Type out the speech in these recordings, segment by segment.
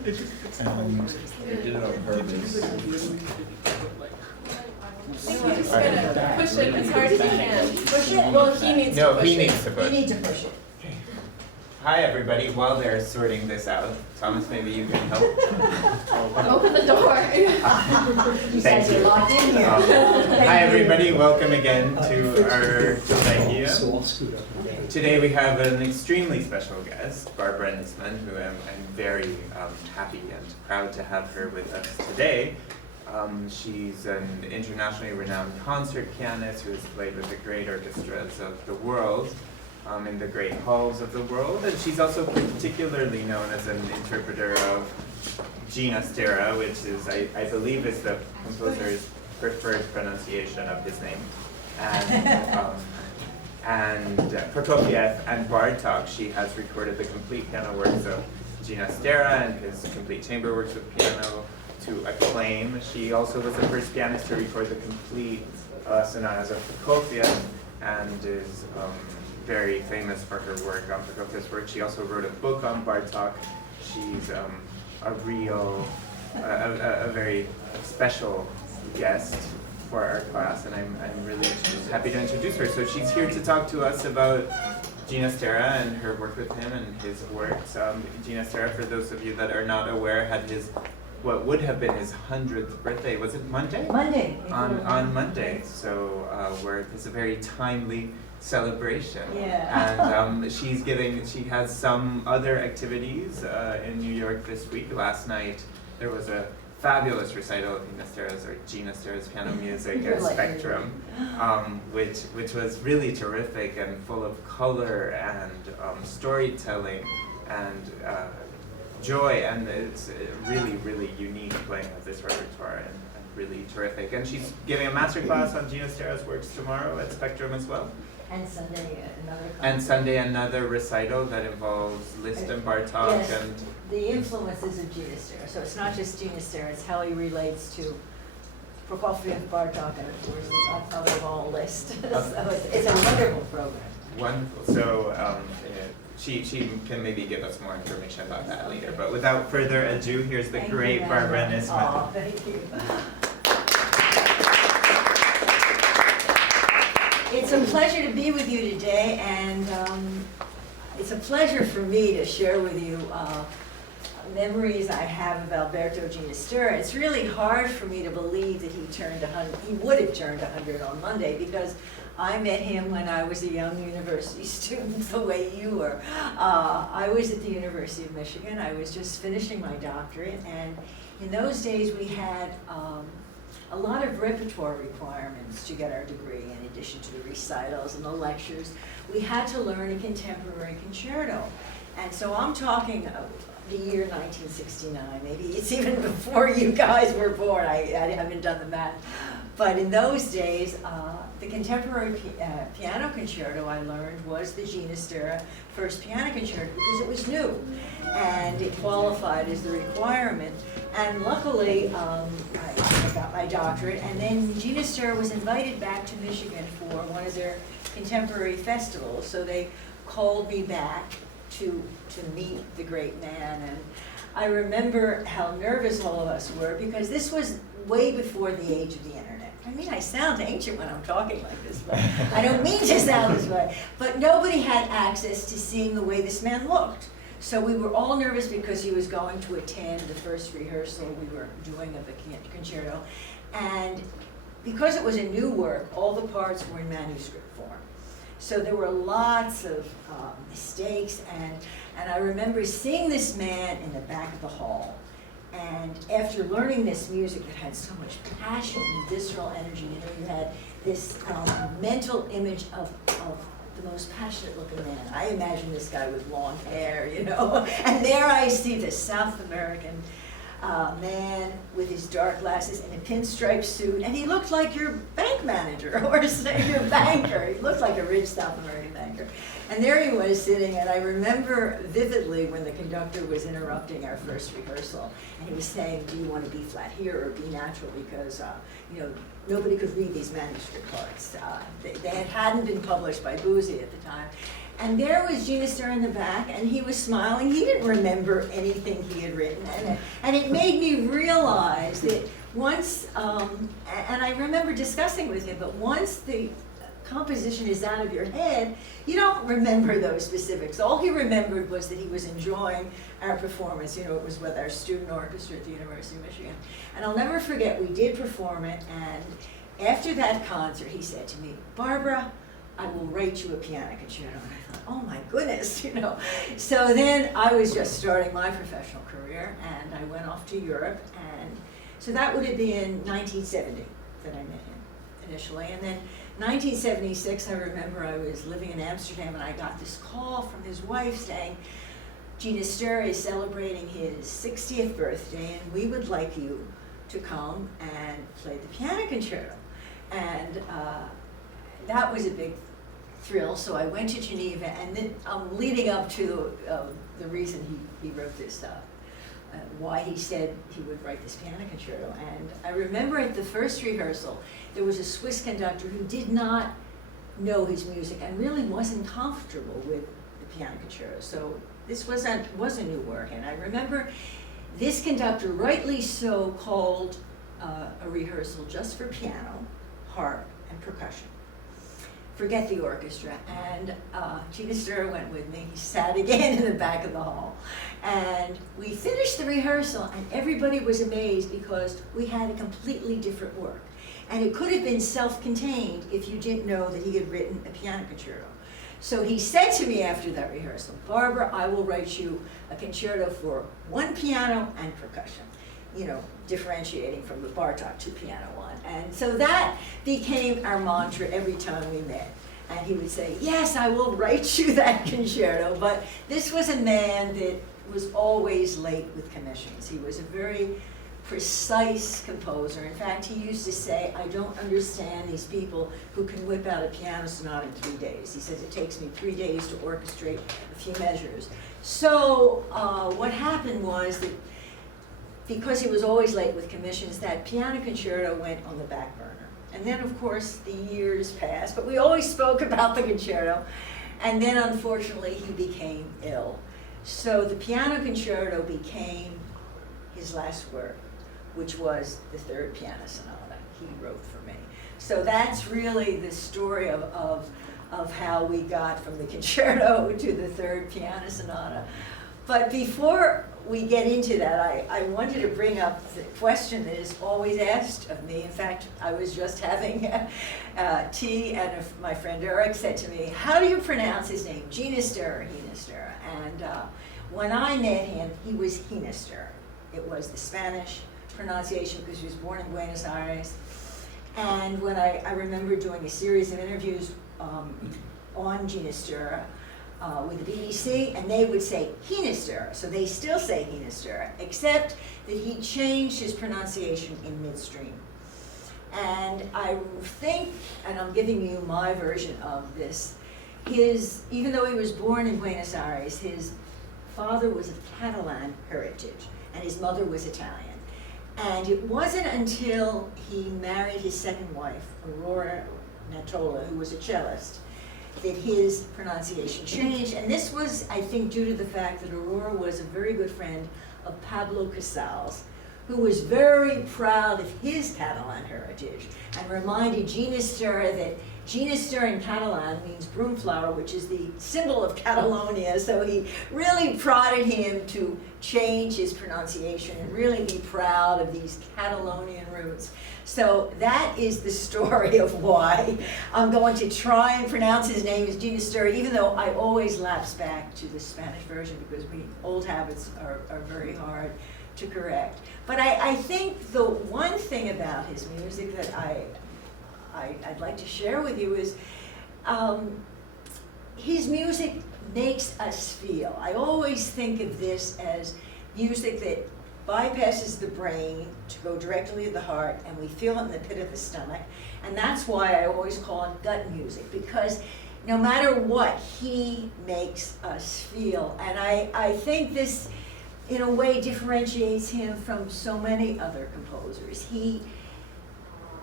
They did it on purpose. We're just gonna push it as hard as you can. Push it? Well, he needs to No, push he it. needs to push. You need to push it. Hi, everybody. While they're sorting this out, Thomas, maybe you can help. Open the door. You guys are locked in here. Hi, everybody. Welcome again to our Collegium. Today we have an extremely special guest, Barbara Nissman, who I'm very happy and proud to have her with us today. She's an internationally renowned concert pianist who has played with the great orchestras of the world. In the great halls of the world, and she's also particularly known as an interpreter of Ginastera, which is, I believe, is the composer's preferred pronunciation of his name, and Prokofiev and Bartok. She has recorded the complete piano works of Ginastera and his complete chamber works with piano to acclaim. She also was the first pianist to record the complete sonatas of Prokofiev, and is very famous for her work on Prokofiev's work. She also wrote a book on Bartok. She's a very special guest for our class, and I'm really happy to introduce her. So she's here to talk to us about Ginastera and her work with him and his works. Ginastera, for those of you that are not aware, had what would have been his 100th birthday. Was it Monday? Monday. On Monday. So it's a very timely celebration. Yeah. And she has some other activities in New York this week. Last night there was a fabulous recital of Ginastera's piano music at Spectrum, which was really terrific and full of color and storytelling and joy, and it's really, really unique playing of this repertoire and really terrific. And she's giving a master class on Ginastera's works tomorrow at Spectrum as well. And Sunday another concert. And Sunday another recital that involves Liszt and Bartok. Yes, and the influences of Ginastera. So it's not just Ginastera, it's how he relates to Prokofiev, Bartok, and of course of all Liszt. So it's a wonderful program. Wonderful. So she can maybe give us more information about that later. But without further ado, here's the great Barbara Nissman. Oh, thank you. It's a pleasure to be with you today, and it's a pleasure for me to share with you memories I have of Alberto Ginastera. It's really hard for me to believe that he would have turned 100 on Monday, because I met him when I was a young university student, the way you were. I was at the University of Michigan. I was just finishing my doctorate, and in those days we had a lot of repertoire requirements to get our degree. In addition to the recitals and the lectures, we had to learn a contemporary concerto. And so I'm talking the year 1969, maybe it's even before you guys were born. I haven't done the math. But in those days, the contemporary piano concerto I learned was the Ginastera first piano concerto, because it was new and it qualified as the requirement. And luckily, I got my doctorate, and then Ginastera was invited back to Michigan for one of their contemporary festivals. So they called me back to meet the great man. And I remember how nervous all of us were, because this was way before the age of the internet. I mean, I sound ancient when I'm talking like this, but I don't mean to sound this way. But nobody had access to seeing the way this man looked. So we were all nervous because he was going to attend the first rehearsal we were doing of the concerto. And because it was a new work, all the parts were in manuscript form. So there were lots of mistakes, and I remember seeing this man in the back of the hall. And after learning this music that had so much passion and visceral energy, you had this mental image of the most passionate looking man. I imagine this guy with long hair, and there I see this South American man with his dark glasses and a pinstripe suit, and he looked like your bank manager or your banker. He looked like a rich South American banker. And there he was sitting, and I remember vividly when the conductor was interrupting our first rehearsal, and he was saying, do you want to be flat here or be natural? Because nobody could read these manuscript parts. They hadn't been published by Boozy at the time. And there was Ginastera in the back, and he was smiling. He didn't remember anything he had written. And it made me realize that once, and I remember discussing with him, but once the composition is out of your head, you don't remember those specifics. All he remembered was that he was enjoying our performance. You know, it was with our student orchestra at the University of Michigan. And I'll never forget, we did perform it, and after that concert, he said to me, "Barbara, I will write you a piano concerto." And I thought, oh my goodness, you know. So then I was just starting my professional career, and I went off to Europe, and so that would have been 1970 that I met him initially. And then 1976, I remember I was living in Amsterdam, and I got this call from his wife saying, "Ginastera is celebrating his 60th birthday, and we would like you to come and play the piano concerto." And that was a big thrill. So I went to Geneva, and then leading up to the reason he wrote this stuff, why he said he would write this piano concerto. And I remember at the first rehearsal, there was a Swiss conductor who did not know his music and really wasn't comfortable with the piano concerto. So this was a new work. And I remember this conductor, rightly so, called a rehearsal just for piano, harp, and percussion. Forget the orchestra. And Ginastera went with me. He sat again in the back of the hall. And we finished the rehearsal, and everybody was amazed because we had a completely different work. And it could have been self-contained if you didn't know that he had written a piano concerto. So he said to me after that rehearsal, "Barbara, I will write you a concerto for one piano and percussion," you know, differentiating from the Bartok two-piano one. And so that became our mantra every time we met. And he would say, "Yes, I will write you that concerto." But this was a man that was always late with commissions. He was a very precise composer. In fact, he used to say, "I don't understand these people who can whip out a piano sonata in 3 days." He says, "It takes me 3 days to orchestrate a few measures." So what happened was that because he was always late with commissions, that piano concerto went on the back burner. And then, of course, the years passed, but we always spoke about the concerto. And then, unfortunately, he became ill. So the piano concerto became his last work, which was the Third Piano Sonata he wrote for me. So that's really the story of how we got from the concerto to the Third Piano Sonata. But before we get into that, I wanted to bring up the question that is always asked of me. In fact, I was just having tea, and my friend Eric said to me, "How do you pronounce his name, Ginastera or Ginastera?" And when I met him, he was Ginastera. It was the Spanish pronunciation because he was born in Buenos Aires. And when I remember doing a series of interviews on Ginastera, with the BBC, and they would say Ginastera, so they still say Ginastera, except that he changed his pronunciation in midstream. And I think, and I'm giving you my version of this, even though he was born in Buenos Aires, his father was of Catalan heritage, and his mother was Italian. And it wasn't until he married his second wife, Aurora Natola, who was a cellist, that his pronunciation changed. And this was, I think, due to the fact that Aurora was a very good friend of Pablo Casals, who was very proud of his Catalan heritage and reminded Ginastera that Ginastera in Catalan means broom flower, which is the symbol of Catalonia. So he really prodded him to change his pronunciation and really be proud of these Catalonian roots. So that is the story of why I'm going to try and pronounce his name as Ginastera, even though I always lapse back to the Spanish version because old habits are very hard to correct. But I think the one thing about his music that I'd like to share with you is his music makes us feel. I always think of this as music that bypasses the brain to go directly to the heart, and we feel it in the pit of the stomach. And that's why I always call it gut music, because no matter what, he makes us feel. And I think this, in a way, differentiates him from so many other composers. He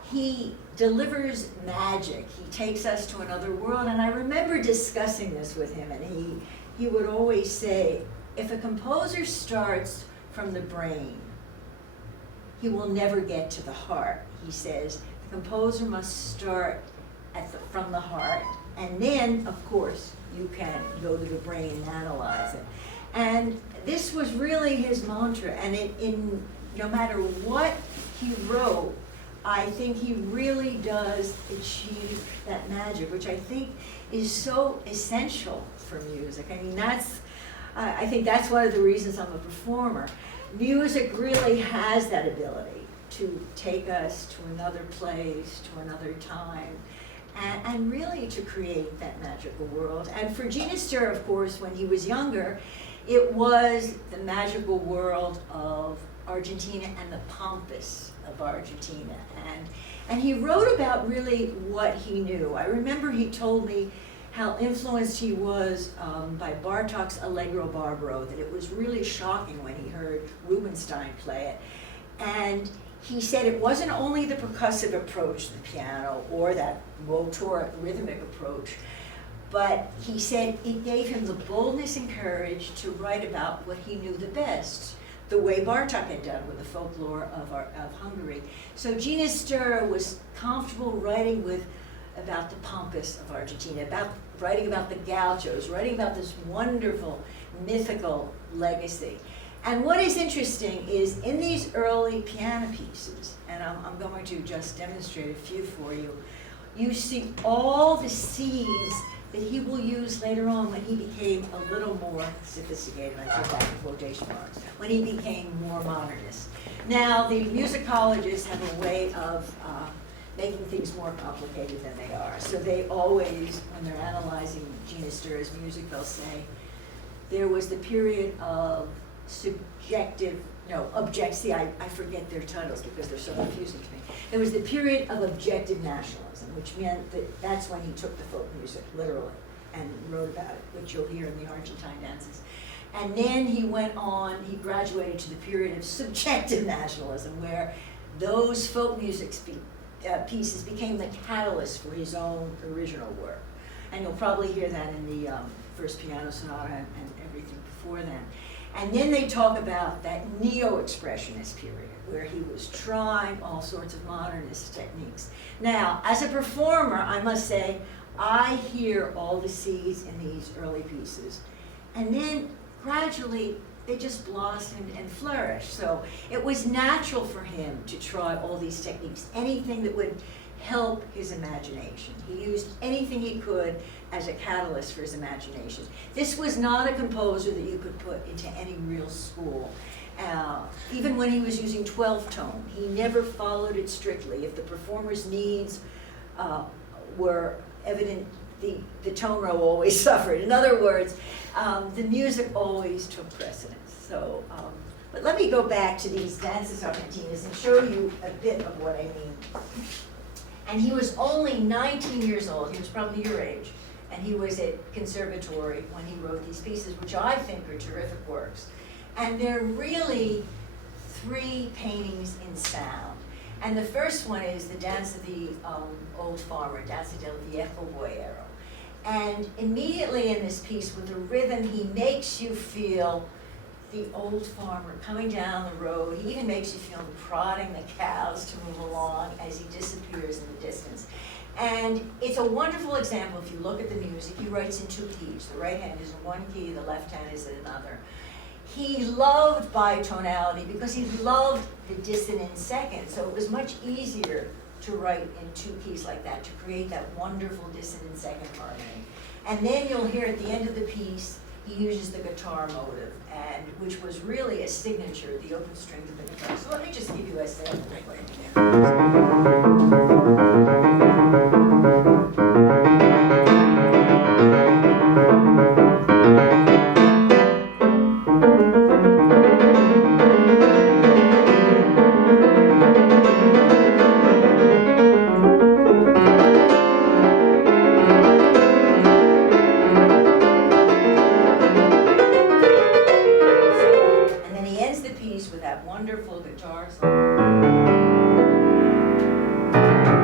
he delivers magic. He takes us to another world, and I remember discussing this with him, and he would always say, if a composer starts from the brain, he will never get to the heart. He says, the composer must start from the heart, and then, of course, you can go to the brain and analyze it. And this was really his mantra, and in no matter what he wrote, I think he really does achieve that magic, which I think is so essential for music. I mean, I think that's one of the reasons I'm a performer. Music really has that ability to take us to another place, to another time, and really to create that magical world. And for Ginastera, of course, when he was younger, it was the magical world of Argentina and the pampas of Argentina. And he wrote about really what he knew. I remember he told me how influenced he was by Bartók's Allegro Barbaro, that it was really shocking when he heard Rubinstein play it. And he said it wasn't only the percussive approach to the piano or that motoric rhythmic approach, but he said it gave him the boldness and courage to write about what he knew the best, the way Bartók had done with the folklore of Hungary. So Ginastera was comfortable writing about the pampas of Argentina, writing about the gauchos, writing about this wonderful mythical legacy. And what is interesting is in these early piano pieces, and I'm going to just demonstrate a few for you, you see all the seeds that he will use later on when he became a little more sophisticated. I put that in quotation marks. When he became more modernist. Now, the musicologists have a way of making things more complicated than they are. So they always, when they're analyzing Ginastera's music, they'll say, there was the period of see, I forget their titles because they're so confusing to me. There was the period of objective nationalism, which meant that that's when he took the folk music literally and wrote about it, which you'll hear in the Argentine dances. And then he went on, he graduated to the period of subjective nationalism, where those folk music pieces became the catalyst for his own original work. And you'll probably hear that in the first piano sonata and everything before then. And then they talk about that neo-expressionist period, where he was trying all sorts of modernist techniques. Now, as a performer, I must say, I hear all the seeds in these early pieces. And then gradually, they just blossomed and flourished. So it was natural for him to try all these techniques, anything that would help his imagination. He used anything he could as a catalyst for his imagination. This was not a composer that you could put into any real school. Even when he was using 12-tone, he never followed it strictly. If the performer's needs were evident, the tone row always suffered. In other words, the music always took precedence. So, but let me go back to these Danzas Argentinas and show you a bit of what I mean. And he was only 19 years old. He was probably your age. And he was at conservatory when he wrote these pieces, which I think are terrific works. And they're really three paintings in sound. And the first one is the Dance of the Old Farmer, Danza del Viejo Boyero. And immediately in this piece, with the rhythm, he makes you feel the old farmer coming down the road. He even makes you feel him prodding the cows to move along as he disappears in the distance. And it's a wonderful example. If you look at the music, he writes in two keys. The right hand is in one key, the left hand is in another. He loved bitonality because he loved the dissonant second. So it was much easier to write in two keys like that, to create that wonderful dissonant second harmony. And then you'll hear at the end of the piece, he uses the guitar motive, and which was really a signature, the open string of the guitar. So let me just give you a sample right wonderful guitar solo.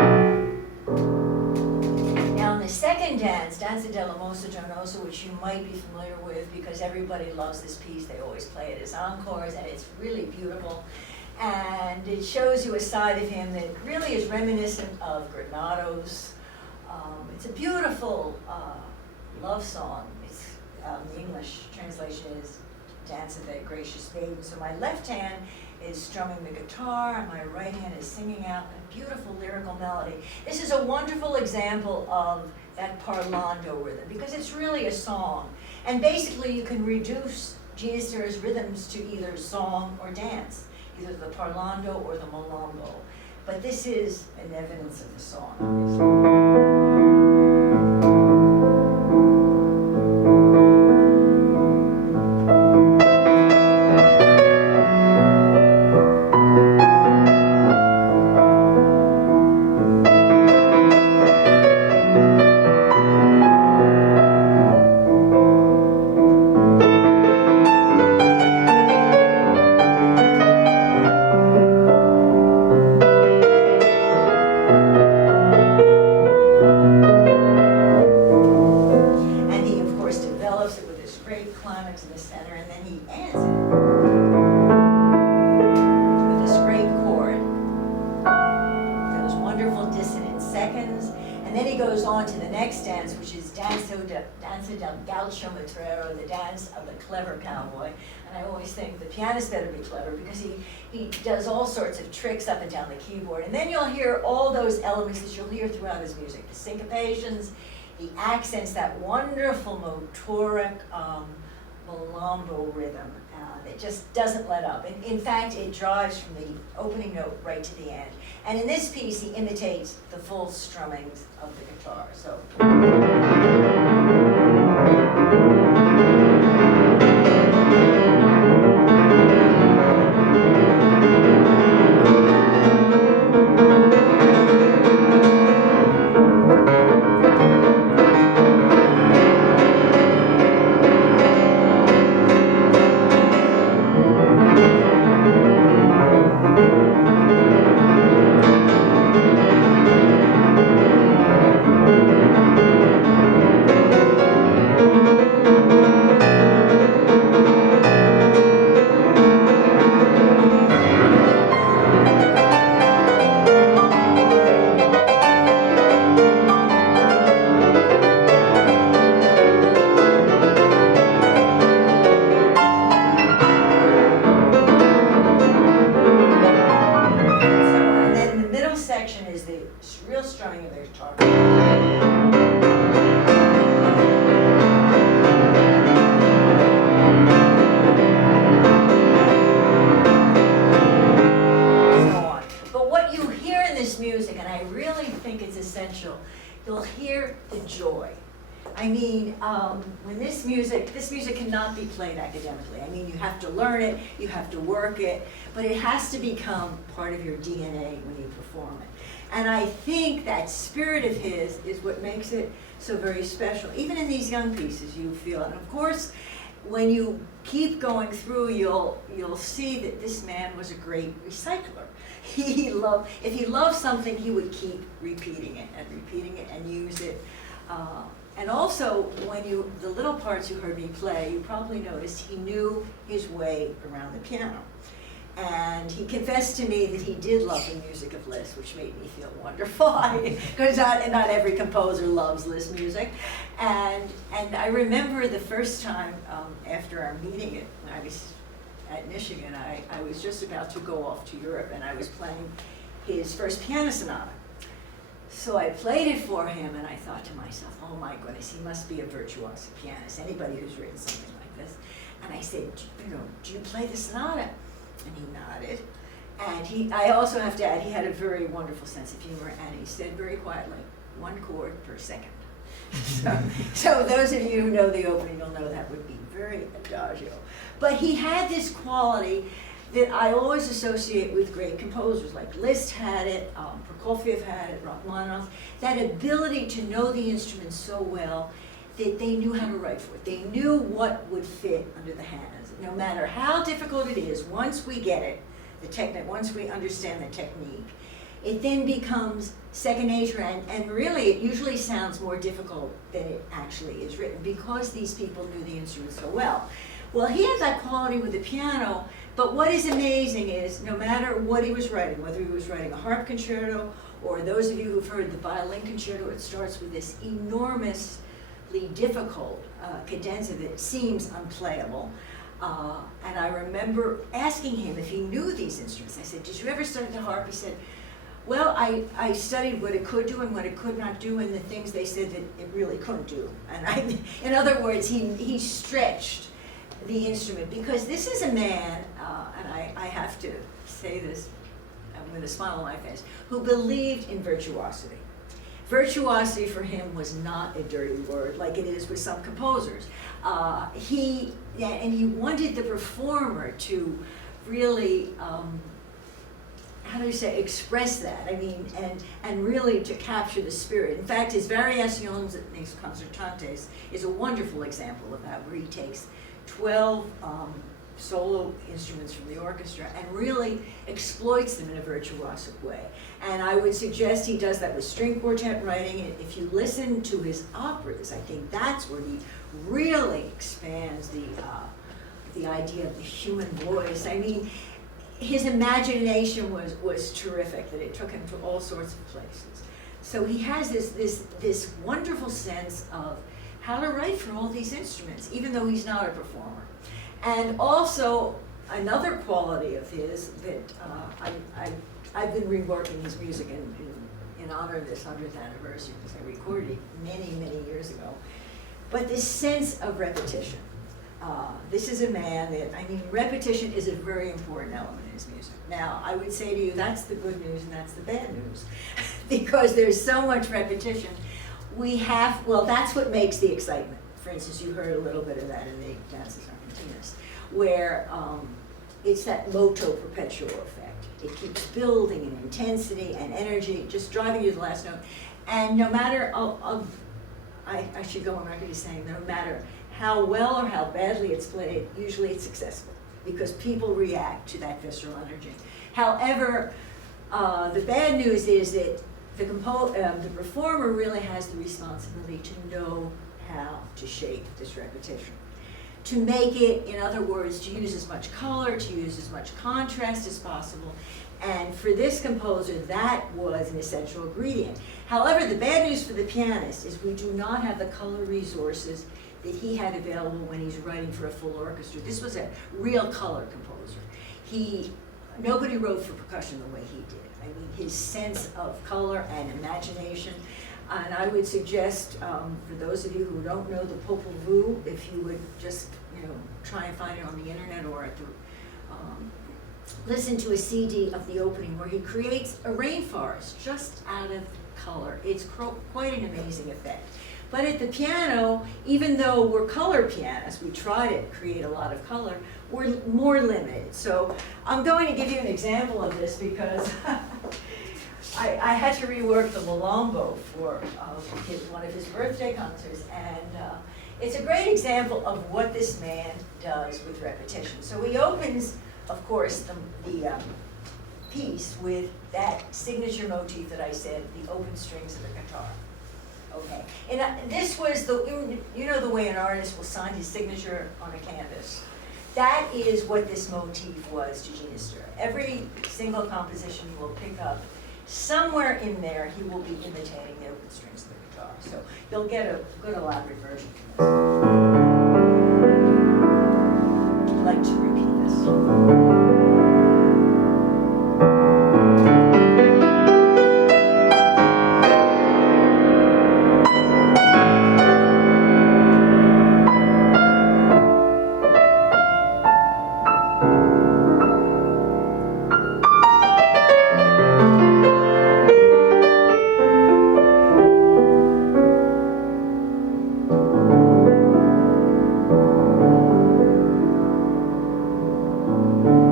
dance, Danza della Mossa Giornosa, which you might be familiar with because everybody loves this piece. They always play it as encores, and it's really beautiful. And it shows you a side of him that really is reminiscent of Granados. It's a beautiful love song. It's, the English translation is Dance of the Gracious Maiden. So my left hand is strumming the guitar, and my right hand is singing out a beautiful lyrical melody. This is a wonderful example of that parlando rhythm, because it's really a song. And basically you can reduce Ginastera's rhythms to either song or dance, either the parlando or the molombo. But this is an evidence of the song, obviously. The dance of the clever cowboy. And I always think the pianist better be clever because he does all sorts of tricks up and down the keyboard. And then you'll hear all those elements that you'll hear throughout his music. The syncopations, the accents, that wonderful motoric molombo rhythm that just doesn't let up. And in fact, it drives from the opening note right to the end. And in this piece, he imitates the full strummings of the guitar. So. You'll hear the joy. I mean, when this music cannot be played academically. I mean, you have to learn it, you have to work it, but it has to become part of your DNA when you perform it. And I think that spirit of his is what makes it so very special. Even in these young pieces, you feel it. And of course, when you keep going through, you'll see that this man was a great recycler. If he loved something, he would keep repeating it and use it. And also, the little parts you heard me play, you probably noticed he knew his way around the piano. And he confessed to me that he did love the music of Liszt, which made me feel wonderful, because not every composer loves Liszt music. And I remember the first time after our meeting when I was at Michigan, I was just about to go off to Europe, and I was playing his first piano sonata. So I played it for him, and I thought to myself, oh my goodness, he must be a virtuoso pianist, anybody who's written something like this. And I said, do you play the sonata? And he nodded. And I also have to add, he had a very wonderful sense of humor, and he said very quietly, 1 chord per second. So those of you who know the opening, you'll know that would be very adagio. But he had this quality that I always associate with great composers, like Liszt had it, Prokofiev had it, Rachmaninoff, that ability to know the instrument so well that they knew how to write for it. They knew what would fit under the hands. No matter how difficult it is, once we get it, once we understand the technique, it then becomes second nature, and really it usually sounds more difficult than it actually is written because these people knew the instrument so well. Well, he had that quality with the piano, but what is amazing is no matter what he was writing, whether he was writing a harp concerto, or those of you who've heard the violin concerto, it starts with this enormously difficult cadenza that seems unplayable. And I remember asking him if he knew these instruments. I said, did you ever study the harp? He said, well, I studied what it could do and what it could not do, and the things they said that it really couldn't do. And in other words, he stretched the instrument, because this is a man, and I have to say this with a smile on my face, who believed in virtuosity. Virtuosity for him was not a dirty word like it is with some composers. He wanted the performer to really, how do you say, express that? I mean, and really to capture the spirit. In fact, his Variaciones Concertantes is a wonderful example of that, where he takes 12 solo instruments from the orchestra and really exploits them in a virtuosic way. And I would suggest he does that with string quartet writing. And if you listen to his operas, I think that's where he really expands the idea of the human voice. I mean, his imagination was terrific, that it took him to all sorts of places. So he has this wonderful sense of how to write for all these instruments, even though he's not a performer. And also, another quality of his that I've been reworking his music in honor of this 100th anniversary, because I recorded it many, many years ago. But this sense of repetition. This is a man that, I mean, repetition is a very important element in his music. Now, I would say to you, that's the good news and that's the bad news. Because there's so much repetition. Well, that's what makes the excitement. For instance, you heard a little bit of that in the Danzas Argentinas, where it's that moto perpetuo effect. It keeps building in intensity and energy, just driving you to the last note. And no matter, I should go on record as saying, no matter how well or how badly it's played, usually it's successful, because people react to that visceral energy. However, the bad news is that the performer really has the responsibility to know how to shape this repetition. To make it, in other words, to use as much color, to use as much contrast as possible. And for this composer, that was an essential ingredient. However, the bad news for the pianist is we do not have the color resources that he had available when he's writing for a full orchestra. This was a real color composer. Nobody wrote for percussion the way he did. I mean, his sense of color and imagination. And I would suggest, for those of you who don't know the Popol Vuh, if you would just, try and find it on the internet or at the, listen to a CD of the opening where he creates a rainforest just out of color. It's quite an amazing effect. But at the piano, even though we're color pianists, we try to create a lot of color, we're more limited. So I'm going to give you an example of this because I had to rework the Malombo for one of his birthday concerts, and it's a great example of what this man does with repetition. So he opens, of course, the piece with that signature motif that I said, the open strings of the guitar. Okay, and this was the way an artist will sign his signature on a canvas. That is what this motif was to Ginastera. Every single composition you will pick up, somewhere in there he will be imitating the open strings of the guitar. So you'll get a good elaborate version from this. I'd like to repeat this.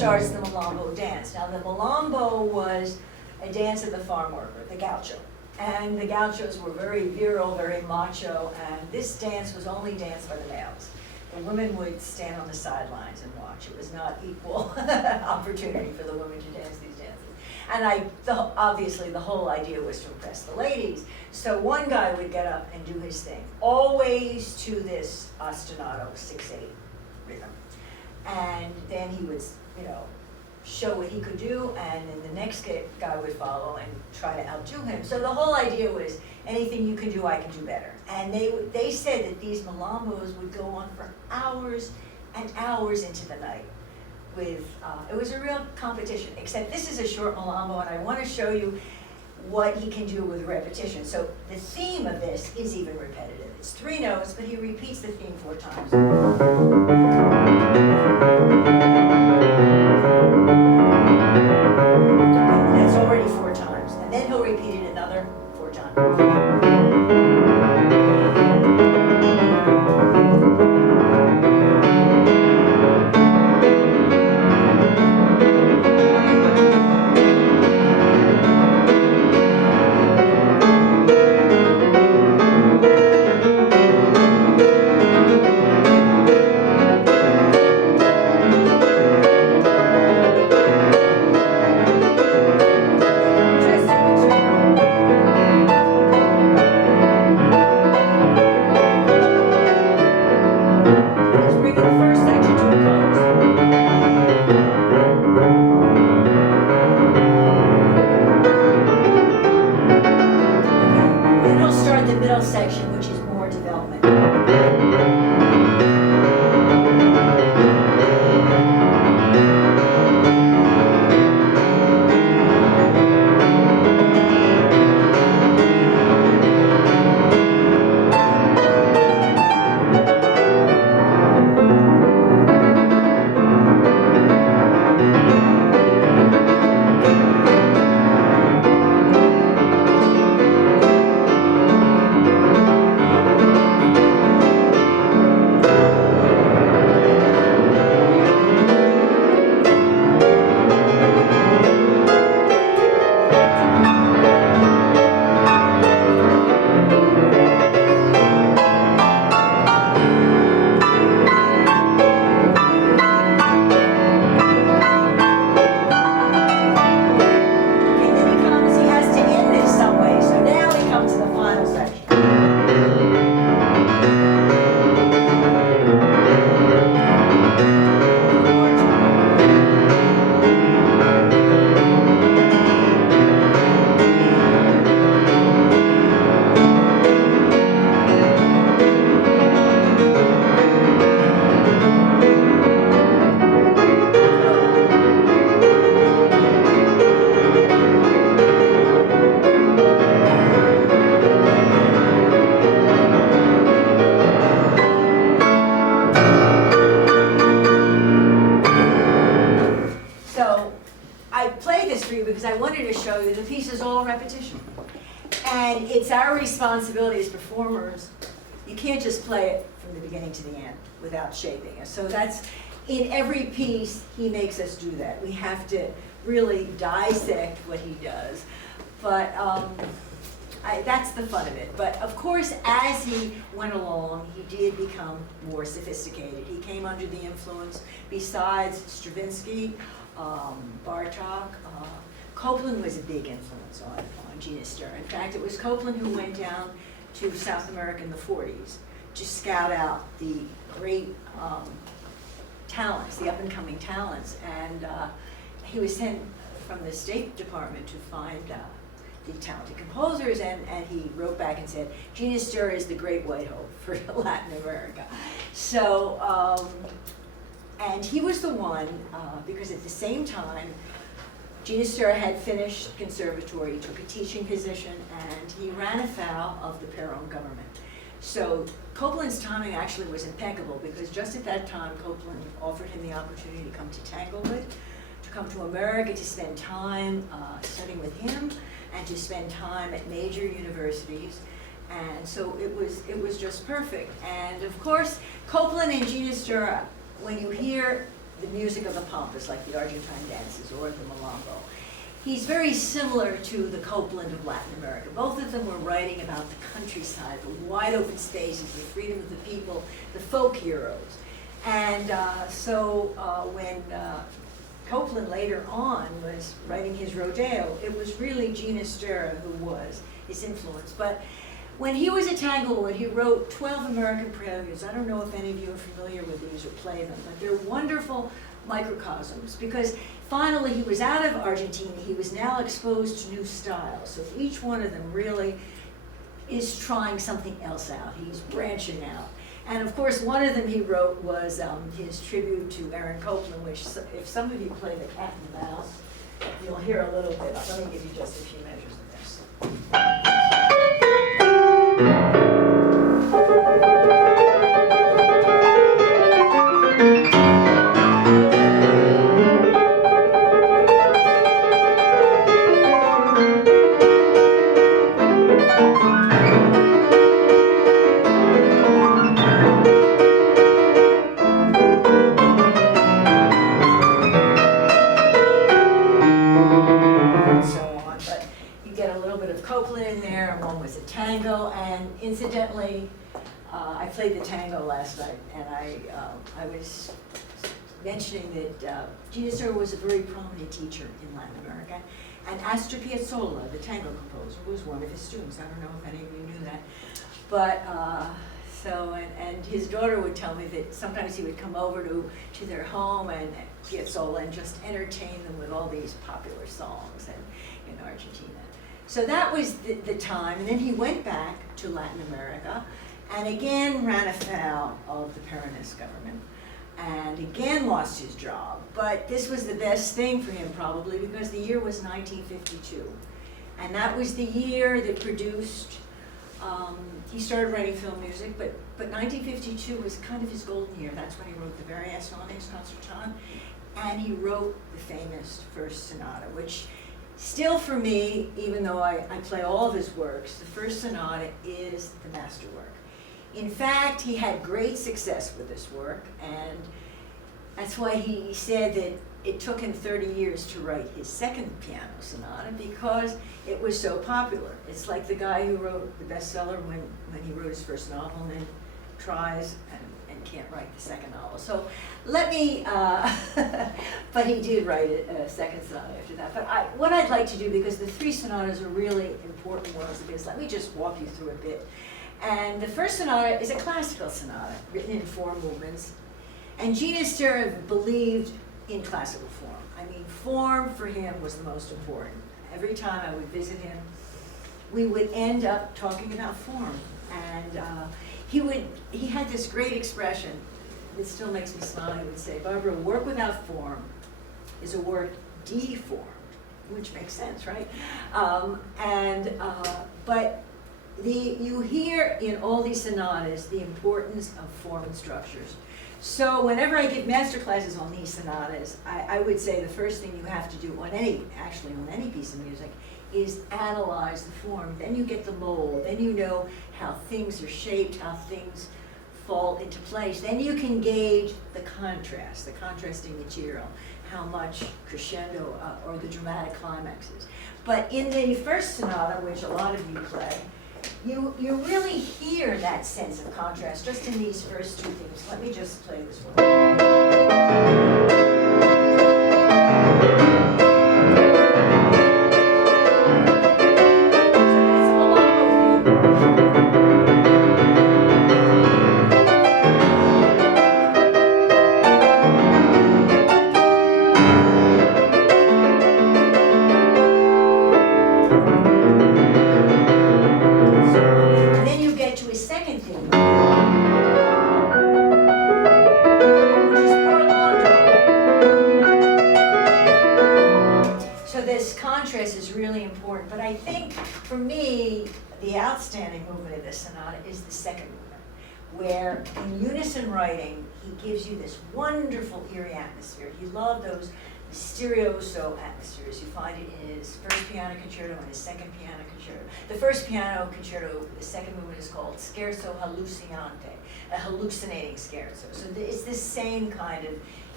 starts the Malombo dance. Now the Malombo was a dance of the farm worker, the gaucho. And the gauchos were very virile, very macho, and this dance was only danced by the males. The women would stand on the sidelines and watch. It was not equal opportunity for the women to dance these dances. And obviously the whole idea was to impress the ladies. So one guy would get up and do his thing, always to this ostinato 6/8 rhythm. And then he would, show what he could do, and then the next guy would follow and try to outdo him. So the whole idea was, anything you can do, I can do better. And they said that these Malombos would go on for hours and hours into the night. It was a real competition, except this is a short Malombo, and I want to show you what he can do with repetition. So the theme of this is even repetitive. It's 3 notes, but he repeats the theme 4 times. That's already 4 times. And then he'll repeat it another 4 times. Because I wanted to show you the piece is all repetition. And it's our responsibility as performers. You can't just play it from the beginning to the end without shaping it. So that's, in every piece, he makes us do that. We have to really dissect what he does. But that's the fun of it. But of course, as he went along, he did become more sophisticated. He came under the influence, besides Stravinsky, Bartók, Copland was a big influence on Ginastera. In fact, it was Copland who went down to South America in the 40s to scout out the great talents, the up-and-coming talents. And he was sent from the State Department to find the talented composers, and he wrote back and said, Ginastera is the great white hope for Latin America. So, and he was the one, because at the same time, Ginastera had finished conservatory, he took a teaching position, and he ran afoul of the Perón government. So Copland's timing actually was impeccable, because just at that time, Copland offered him the opportunity to come to Tanglewood, to come to America, to spend time studying with him, and to spend time at major universities. And so it was just perfect. And of course, Copland and Ginastera, when you hear the music of the pampas, like the Argentine dances or the milonga. He's very similar to the Copland of Latin America. Both of them were writing about the countryside, the wide open spaces, the freedom of the people, the folk heroes. And when Copland later on was writing his Rodeo, it was really Ginastera who was his influence. But when he was a tanglewood, he wrote 12 American preludes. I don't know if any of you are familiar with these or play them, but they're wonderful microcosms, because finally he was out of Argentina. He was now exposed to new styles. So each one of them really is trying something else out. He's branching out. And of course, one of them he wrote was his tribute to Aaron Copland, which if some of you play the cat and the mouse, you'll hear a little bit. Let me give you just a few measures of this. Incidentally, I played the tango last night, and I was mentioning that Ginastera was a very prominent teacher in Latin America, and Astor Piazzolla, the tango composer, was one of his students. I don't know if any of you knew that, but and his daughter would tell me that sometimes he would come over to their home and Piazzolla and just entertain them with all these popular songs in Argentina. So that was the time, and then he went back to Latin America and again ran afoul of the Peronist government and again lost his job. But this was the best thing for him probably, because the year was 1952. And that was the year that produced, he started writing film music, but 1952 was kind of his golden year. That's when he wrote the Variaciones Concertante, and he wrote the famous First Sonata, which still for me, even though I play all of his works, the First Sonata is the masterwork. In fact, he had great success with this work, and that's why he said that it took him 30 years to write his second piano sonata, because it was so popular. It's like the guy who wrote the bestseller when he wrote his first novel and then tries and can't write the second novel. So let me, but he did write a second sonata after that. But what I'd like to do, because the three sonatas are really important ones of his, let me just walk you through a bit. And the first sonata is a classical sonata written in 4 movements. And Ginastera believed in classical form. I mean, form for him was the most important. Every time I would visit him, we would end up talking about form. And he had this great expression that still makes me smile. He would say, Barbara, work without form is a work deformed, which makes sense, right? But you hear in all these sonatas the importance of form and structures. So whenever I give master classes on these sonatas, I would say the first thing you have to do on any piece of music is analyze the form. Then you get the mold. Then you know how things are shaped, how things fall into place. Then you can gauge the contrast, the contrasting material, how much crescendo or the dramatic climaxes. But in the first sonata, which a lot of you play, you really hear that sense of contrast just in these first 2 things. Let me just play this one. But I think, for me, the outstanding movement of this sonata is the second movement, where in unison writing, he gives you this wonderful eerie atmosphere. He loved those mysterioso atmospheres. You find it in his first piano concerto and his second piano concerto. The first piano concerto, the second movement is called Scherzo Hallucinante, a hallucinating scherzo. So it's the same kind of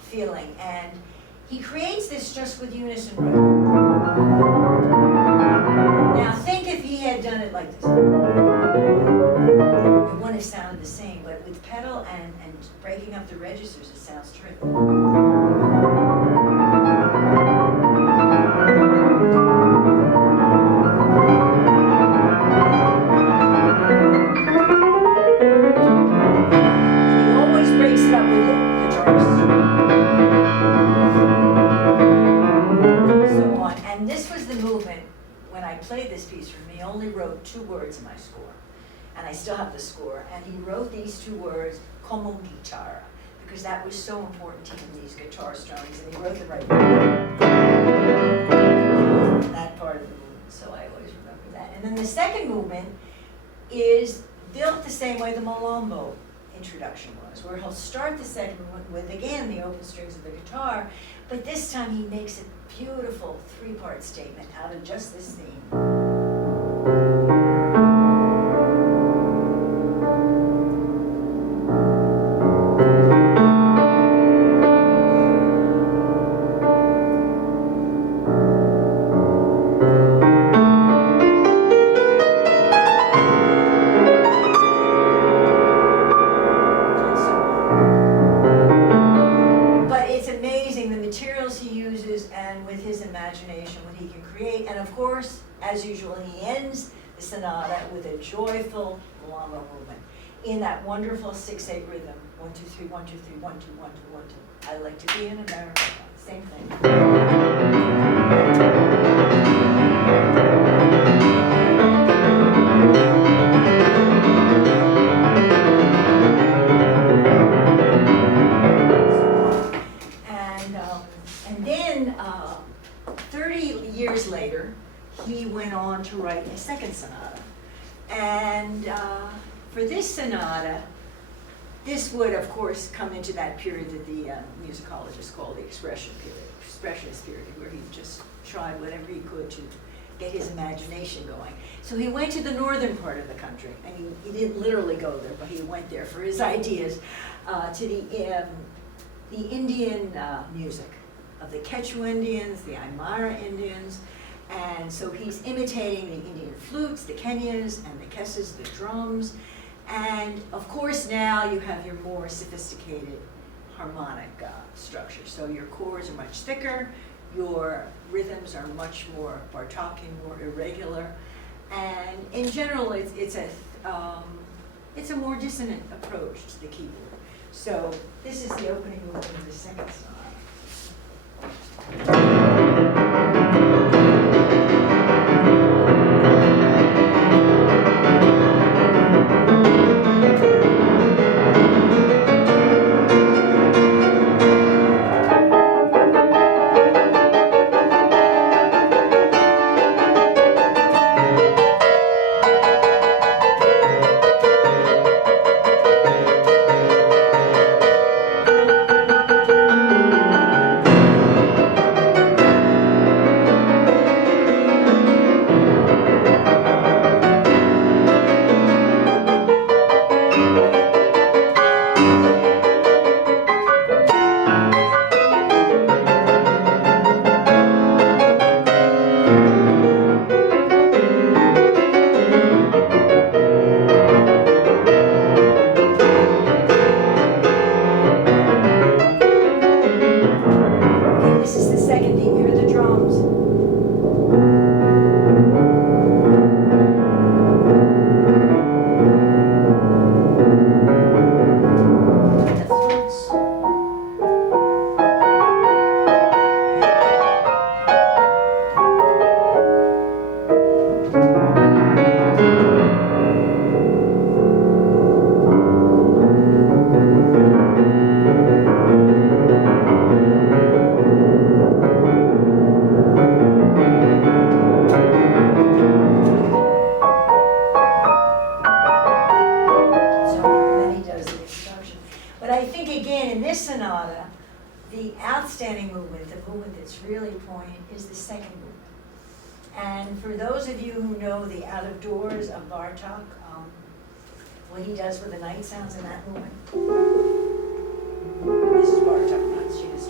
feeling. And he creates this just with unison rhythm. Now think if he had done it like this. It wouldn't have sounded the same, but with pedal and breaking up the registers, it sounds terrific. Played this piece for me, only wrote 2 words in my score, and I still have the score, and he wrote these 2 words, como guitarra, because that was so important to him, these guitar strumings, and he wrote the right that part of the movement, so I always remember that. And then the second movement is built the same way the Malombo introduction was, where he'll start the second movement with, again, the open strings of the guitar, but this time he makes a beautiful 3-part statement out of just this theme. As usual, he ends the sonata with a joyful Malombo movement in that wonderful 6/8 rhythm. 1 2 3 1 2 3 1 2 1 2 1 2. I like to be in America. Same thing. And then 30 years later, he went on to write a second sonata. And for this sonata, this would, of course, come into that period that the musicologists call the expressionist period, where he just tried whatever he could to get his imagination going. So he went to the northern part of the country, and he didn't literally go there, but he went there for his ideas, to the Indian music of the Quechua Indians, the Aymara Indians. And so he's imitating the Indian flutes, the kenyas, and the kesses, the drums. And of course now you have your more sophisticated harmonic structure. So your chords are much thicker, your rhythms are much more Bartokian, more irregular. And in general, it's a more dissonant approach to the keyboard. So this is the opening movement of the second sonata. outstanding movement, the movement that's really poignant, is the second movement. And for those of you who know the Out of Doors of Bartok, what he does with the night sounds in that movement. This is Bartok, not Ginastera.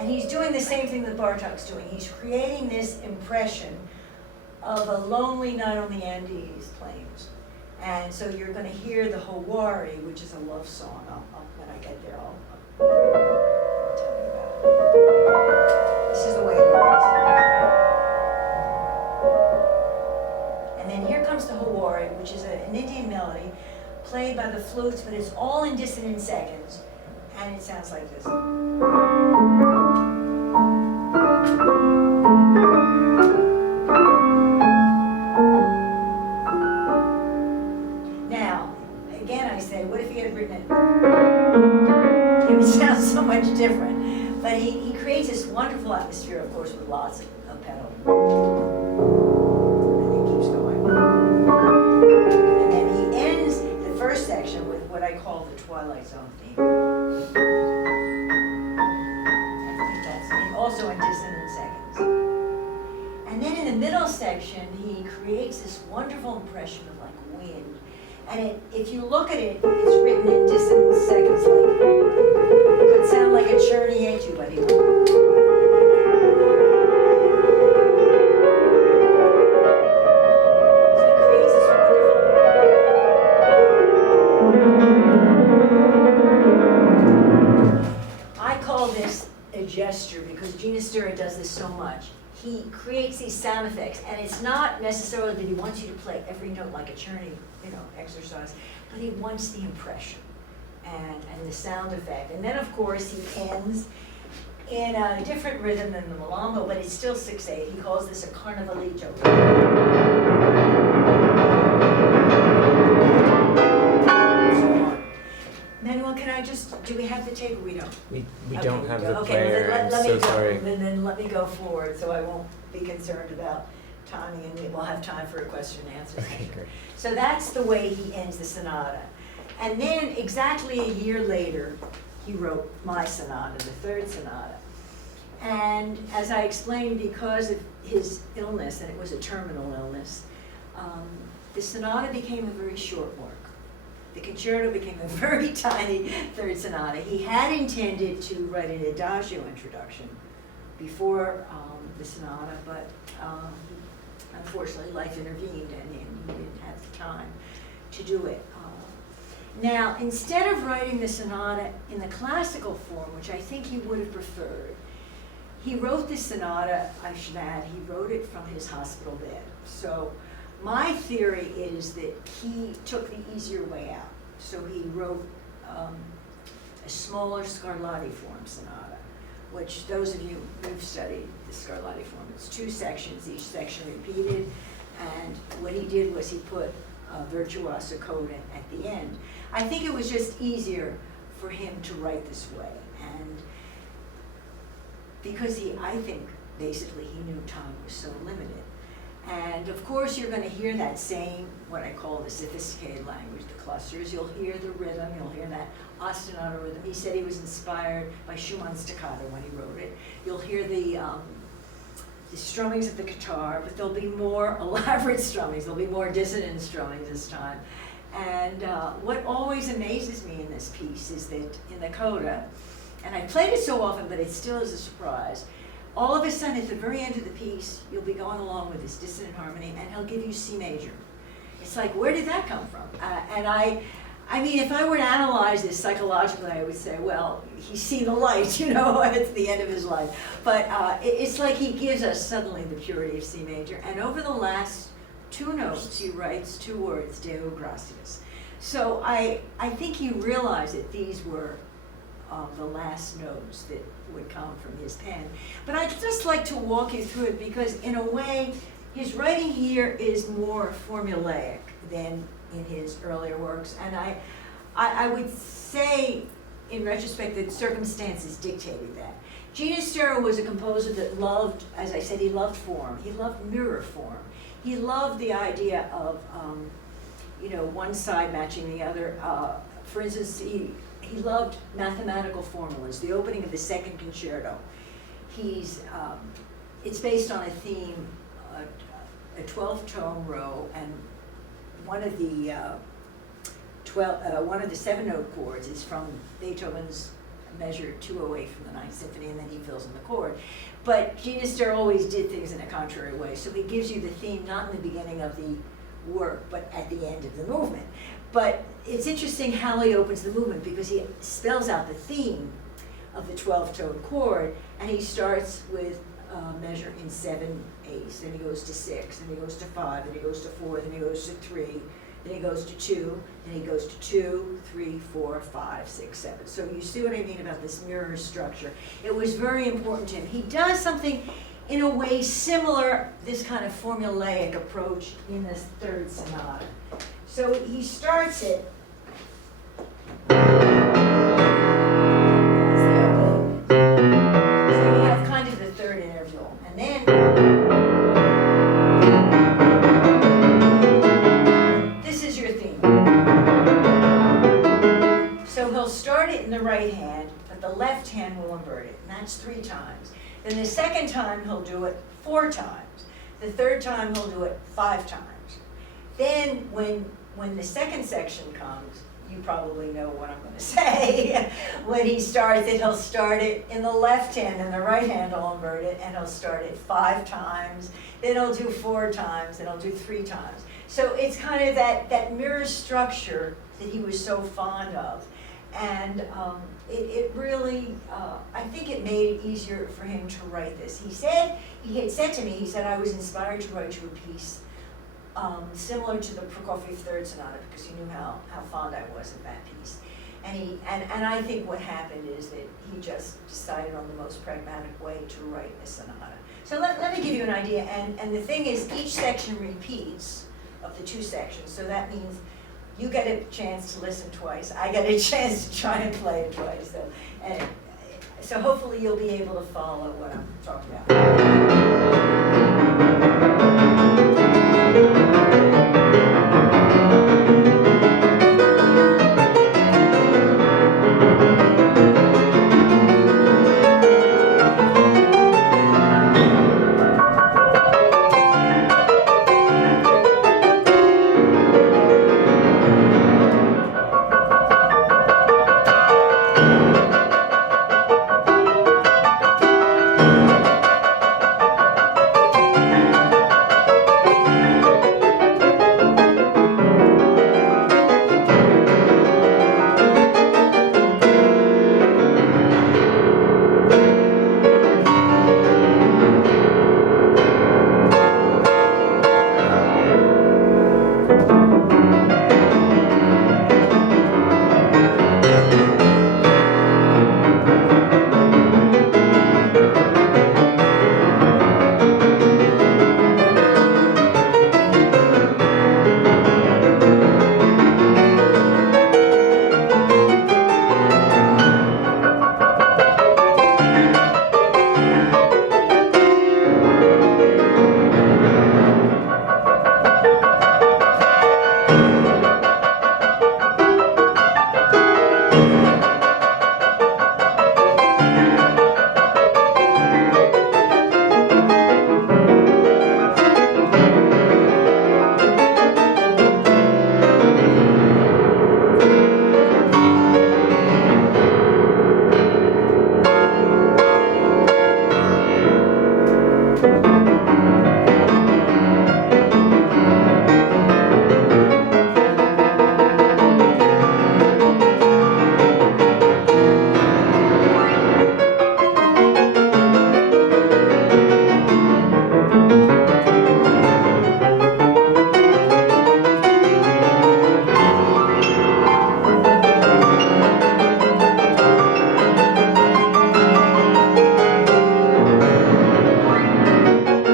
And he's doing the same thing that Bartok's doing. He's creating this impression of a lonely night on the Andes plains. And so you're going to hear the Hawari, which is a love song. When I get there, I'll tell you about it. This is the way it goes. And then here comes the Hawari, which is an Indian melody played by the flutes, but it's all in dissonant seconds. And it sounds like this. Now, again I say, what if he had written it? It would sound so much different. But he creates this wonderful atmosphere, of course, with lots of pedal. And it keeps going. And then he ends the first section with what I call the Twilight Zone theme. Also in dissonant seconds. And then in the middle section, he creates this wonderful impression of like wind. And if you look at it, it's written in dissonant seconds, like it could sound like a churny etude. So it creates this wonderful. I call this a gesture because Ginastera does this so much. He creates these sound effects, and it's not necessarily that he wants you to play every note like a churning, exercise, but he wants the impression and the sound effect. And then, of course, he ends in a different rhythm than the Malambo, but it's still 6/8. He calls this a carnavalito. Manuel, do we have the tape or we don't? We Okay, don't have the okay, player, well, I'm let so me go, sorry. and then let me go forward, so I won't be concerned about timing, and we'll have time for a question and answer Okay, session. great. So that's the way he ends the sonata. And then exactly a year later, he wrote my sonata, the Third Sonata. And as I explained, because of his illness, and it was a terminal illness, the sonata became a very short work. The concerto became a very tiny Third Sonata. He had intended to write an adagio introduction before the sonata, but unfortunately life intervened and he didn't have the time to do it. Now, instead of writing the sonata in the classical form, which I think he would have preferred, he wrote this sonata, I should add, he wrote it from his hospital bed. So my theory is that he took the easier way out. So he wrote a smaller Scarlatti form sonata, which those of you who've studied the Scarlatti form, it's 2 sections, each section repeated, and what he did was he put a virtuoso coda at the end. I think it was just easier for him to write this way, and because I think basically he knew time was so limited. And of course you're going to hear that same, what I call the sophisticated language, the clusters. You'll hear the rhythm, you'll hear that ostinato rhythm. He said he was inspired by Schumann's staccato when he wrote it. You'll hear the strummings of the guitar, but there'll be more elaborate strummings. There'll be more dissonant strummings this time. And what always amazes me in this piece is that in the coda, and I played it so often, but it still is a surprise, all of a sudden at the very end of the piece, you'll be going along with this dissonant harmony, and he'll give you C major. It's like, where did that come from? And I mean, if I were to analyze this psychologically, I would say, well, he's seen the light, it's the end of his life. But it's like he gives us suddenly the purity of C major. And over the last 2 notes, he writes 2 words, Deo gratias. So I think he realized that these were the last notes that would come from his pen. But I'd just like to walk you through it because in a way, his writing here is more formulaic than in his earlier works. And I would say, in retrospect, that circumstances dictated that. Ginastera was a composer that loved, as I said, he loved form. He loved mirror form. He loved the idea of, one side matching the other. For instance, he loved mathematical formulas. The opening of the second concerto, it's based on a theme, a 12-tone row, and one of the 7-note chords is from Beethoven's measure 208 from the Ninth Symphony, and then he fills in the chord. But Ginastera always did things in a contrary way, so he gives you the theme not in the beginning of the work, but at the end of the movement. But it's interesting how he opens the movement, because he spells out the theme of the 12-tone chord, and he starts with a measure in 7/8, then he goes to 6, then he goes to 5, then he goes to 4, then he goes to 3, then he goes to 2, then he goes to 2, 3, 4, 5, 6, 7. So you see what I mean about this mirror structure. It was very important to him. He does something in a way similar, this kind of formulaic approach in this Third Sonata. So he starts it. So you have kind of the third interval, and then this is your theme. So he'll start it in the right hand, but the left hand will invert it, and that's 3 times. Then the second time he'll do it 4 times. The third time he'll do it 5 times. Then when the second section comes, you probably know what I'm going to say. When he starts it, he'll start it in the left hand, and the right hand will invert it, and he'll start it 5 times. Then he'll do 4 times, and he'll do 3 times. So it's kind of that mirror structure that he was so fond of. And it really, I think it made it easier for him to write this. He had said to me, he said, I was inspired to write you a piece similar to the Prokofiev Third Sonata, because he knew how fond I was of that piece. And I think what happened is that he just decided on the most pragmatic way to write a sonata. So let me give you an idea. And the thing is, each section repeats of the 2 sections, so that means you get a chance to listen twice. I get a chance to try and play it twice. So hopefully you'll be able to follow what I'm talking about.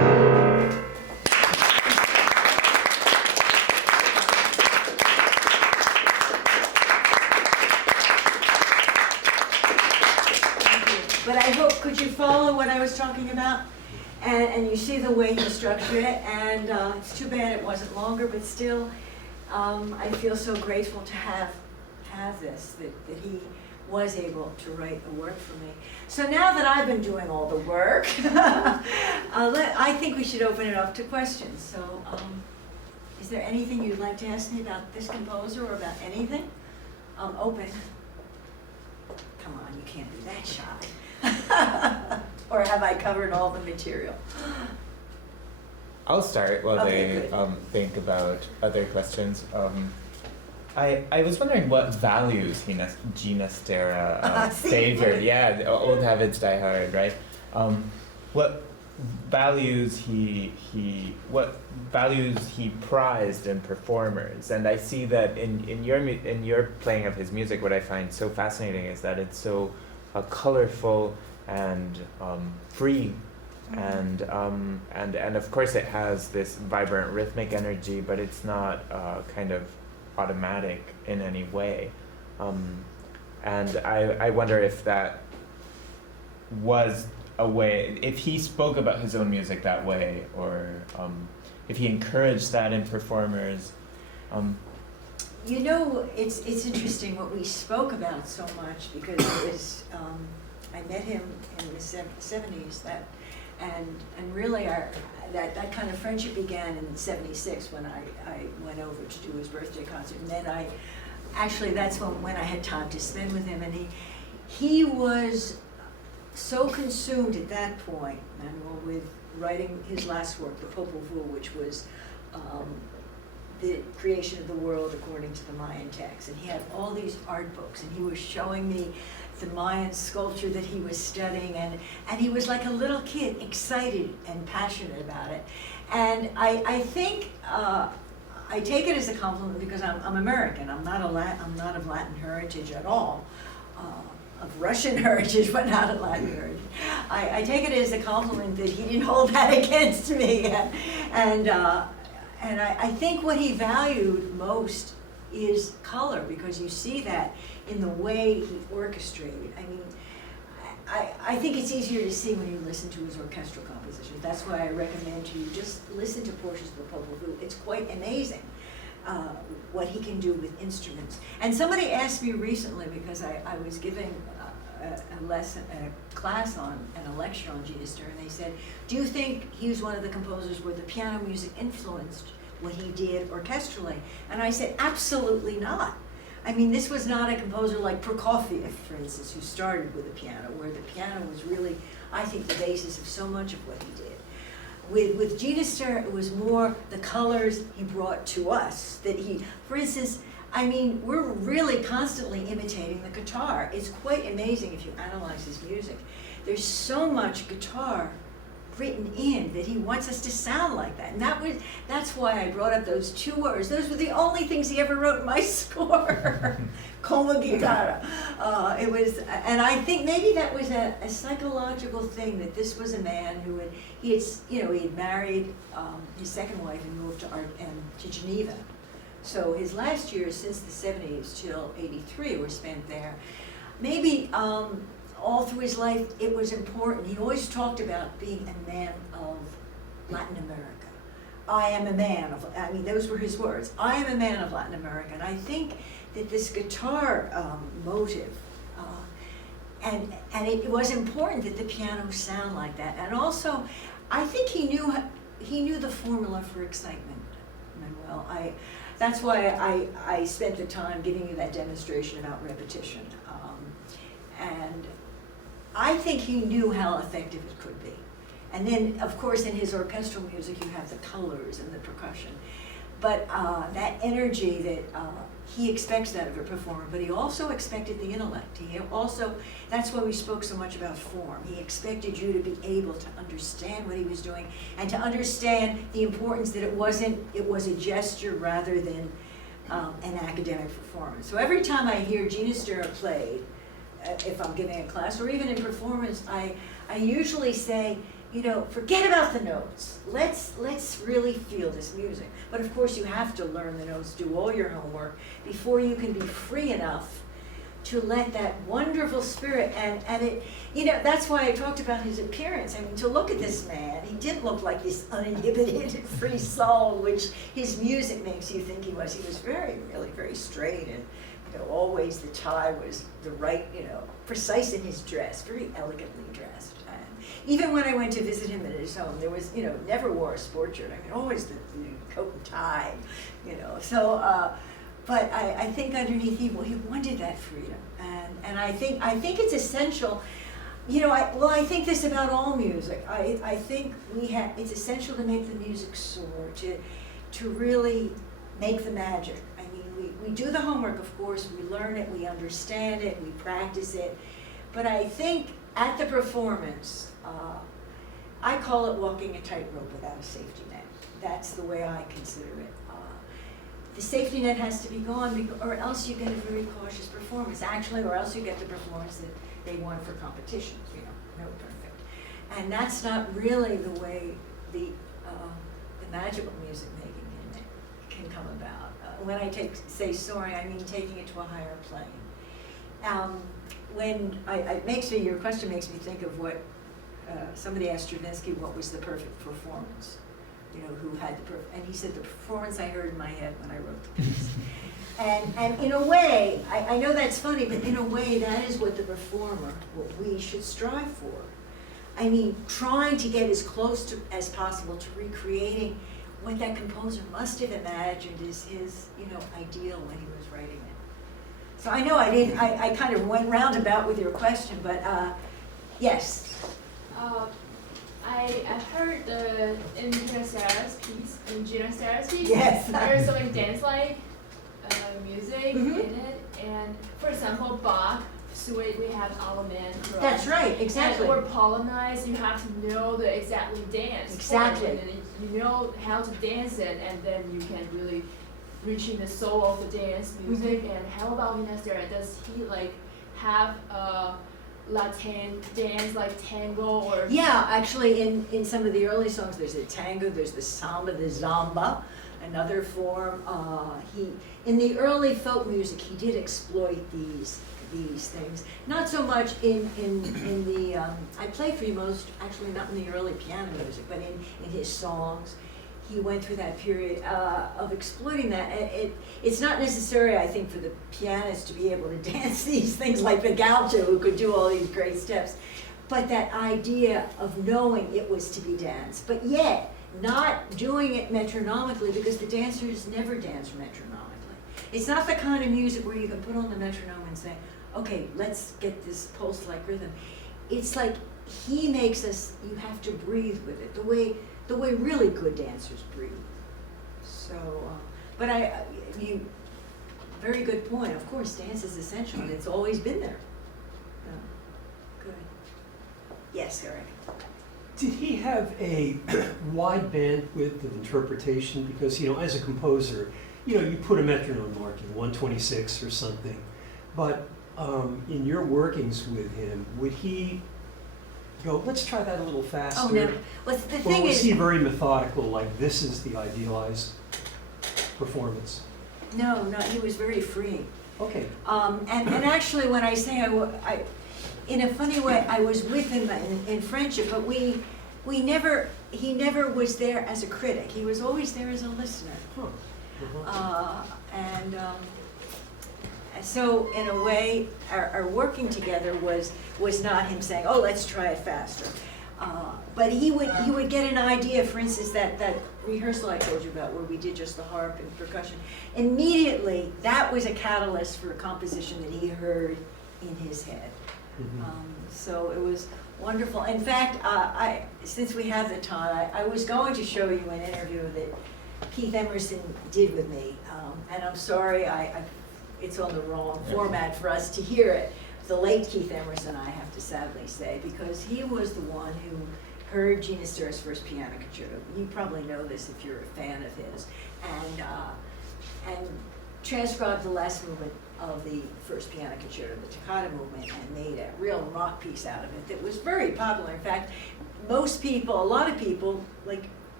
But I hope, could you follow what I was talking about? And you see the way he structured it, and it's too bad it wasn't longer, but still, I feel so grateful to have this, that he was able to write a work for me. So now that I've been doing all the work, I think we should open it up to questions. So is there anything you'd like to ask me about this composer or about anything? Open. Come on, you can't be that shy. Or have I covered all the material? I'll start while Okay, they think about other questions. I was wondering what values Ginastera favored. Yeah, old habits die hard, right? What values he prized in performers, and I see that in your playing of his music, what I find so fascinating is that it's so colorful and free, and of course it has this vibrant rhythmic energy, but it's not kind of automatic in any way, and I wonder if that was a way, if he spoke about his own music that way, or if he encouraged that in performers. You know, it's interesting what we spoke about so much, because it was, I met him in the 70s, and really that kind of friendship began in '76 when I went over to do his birthday concert, and then that's when I had time to spend with him, and he was so consumed at that point, Manuel, with writing his last work, the Popol Vuh, which was the creation of the world according to the Mayan text. And he had all these art books, and he was showing me the Mayan sculpture that he was studying, and he was like a little kid, excited and passionate about it. And I think I take it as a compliment, because I'm American. I'm not of Latin heritage at all. Of Russian heritage, but not of Latin heritage. I take it as a compliment that he didn't hold that against me, and I think what he valued most is color, because you see that in the way he orchestrated. I mean, I think it's easier to see when you listen to his orchestral compositions. That's why I recommend to you just listen to portions of the Popol Vuh. It's quite amazing what he can do with instruments. And somebody asked me recently, because I was giving a class on, and a lecture on Ginastera, and they said, do you think he was one of the composers where the piano music influenced what he did orchestrally? And I said, absolutely not. I mean, this was not a composer like Prokofiev, for instance, who started with the piano, where the piano was really, I think, the basis of so much of what he did. With Ginastera, it was more the colors he brought to us, that for instance, I mean, we're really constantly imitating the guitar. It's quite amazing if you analyze his music. There's so much guitar written in that he wants us to sound like that. And that's why I brought up those two words. Those were the only things he ever wrote in my score. Como guitarra. And I think maybe that was a psychological thing, that this was a man who he had married his second wife and moved to Geneva. So his last years since the 70s till '83 were spent there. Maybe all through his life it was important. He always talked about being a man of Latin America. I am a man of, I mean, those were his words. I am a man of Latin America. And I think that this guitar motive, and it was important that the piano sound like that. And also, I think he knew the formula for excitement, Manuel. That's why I spent the time giving you that demonstration about repetition. And I think he knew how effective it could be. And then, of course, in his orchestral music, you have the colors and the percussion. But that energy that he expects that of a performer, but he also expected the intellect. That's why we spoke so much about form. He expected you to be able to understand what he was doing, and to understand the importance that it was a gesture rather than an academic performance. So every time I hear Ginastera played, if I'm giving a class or even in performance, I usually say, forget about the notes. Let's really feel this music. But of course you have to learn the notes, do all your homework before you can be free enough to let that wonderful spirit, and it, you know, that's why I talked about his appearance. I mean, to look at this man, he didn't look like this uninhibited, free soul, which his music makes you think he was. He was really very straight, and, you know, always the tie was the right, you know, precise in his dress, very elegantly dressed. And even when I went to visit him at his home, there was, you know, never wore a sport shirt. I mean, always the coat and tie, you know. So, but I think underneath he wanted that freedom, and I think it's essential. You know, I think this about all music. I think it's essential to make the music soar, to really make the magic. I mean, we do the homework, of course, we learn it, we understand it, we practice it, but I think at the performance, I call it walking a tightrope without a safety net. That's the way I consider it. The safety net has to be gone, or else you get a very cautious performance, actually, or else you get the performance that they want for competitions, you know, no perfect. And that's not really the way the magical music making can come about. When I say soaring, I mean taking it to a higher plane. Your question makes me think of what somebody asked Stravinsky what was the perfect performance. You know, who had and he said the performance I heard in my head when I wrote the piece. And in a way, I know that's funny, but in a way that is what the performer, what we should strive for. I mean, trying to get as close as possible to recreating what that composer must have imagined is his, you know, ideal when he was writing it. So I know I kind of went roundabout with your question, but yes. I heard in Ginastera's piece, yes. there's some like dance-like music in it, and for example, Bach suite we have Allemand. That's right, exactly. And, or Polonaise, you have to know the exactly dance. Exactly. And you know how to dance it, and then you can really reach in the soul of the dance music. And how about Ginastera? Does he like have Latin dance like tango or? Yeah, actually in some of the early songs there's the tango, there's the samba, the zamba, another form. In the early folk music he did exploit these things. Not so much in the I play for you most, actually not in the early piano music, but in his songs. He went through that period of exploiting that. It's not necessary, I think, for the pianist to be able to dance these things like the gaucho who could do all these great steps, but that idea of knowing it was to be danced, but yet not doing it metronomically, because the dancers never dance metronomically. It's not the kind of music where you can put on the metronome and say, okay, let's get this pulse-like rhythm. It's like he makes us, you have to breathe with it, the way really good dancers breathe. So, but very good point. Of course, dance is essential, and it's always been there. Good. Yes, Eric. Did he have a wide bandwidth of interpretation? Because, you know, as a composer, you know, you put a metronome mark in 126 or something, but in your workings with him, would he go, let's try that a little faster? Oh, no. Well, the thing or was is, he very methodical, like this is the idealized performance? No, he was very free. Okay. And actually, when I say I, in a funny way, I was with him in friendship, but he never was there as a critic. He was always there as a listener. Huh. So in a way, our working together was not him saying, "Oh, let's try it faster," but he would get an idea. For instance, that rehearsal I told you about, where we did just the harp and percussion. Immediately, that was a catalyst for a composition that he heard in his head. So it was wonderful. In fact, since we have the time, I was going to show you an interview that Keith Emerson did with me, and I'm sorry, it's on the wrong format for us to hear it. The late Keith Emerson, I have to sadly say, because he was the one who heard Ginastera's first piano concerto. You probably know this if you're a fan of his, and transcribed the last movement of the first piano concerto, the toccata movement, and made a real rock piece out of it that was very popular. In fact, a lot of people, like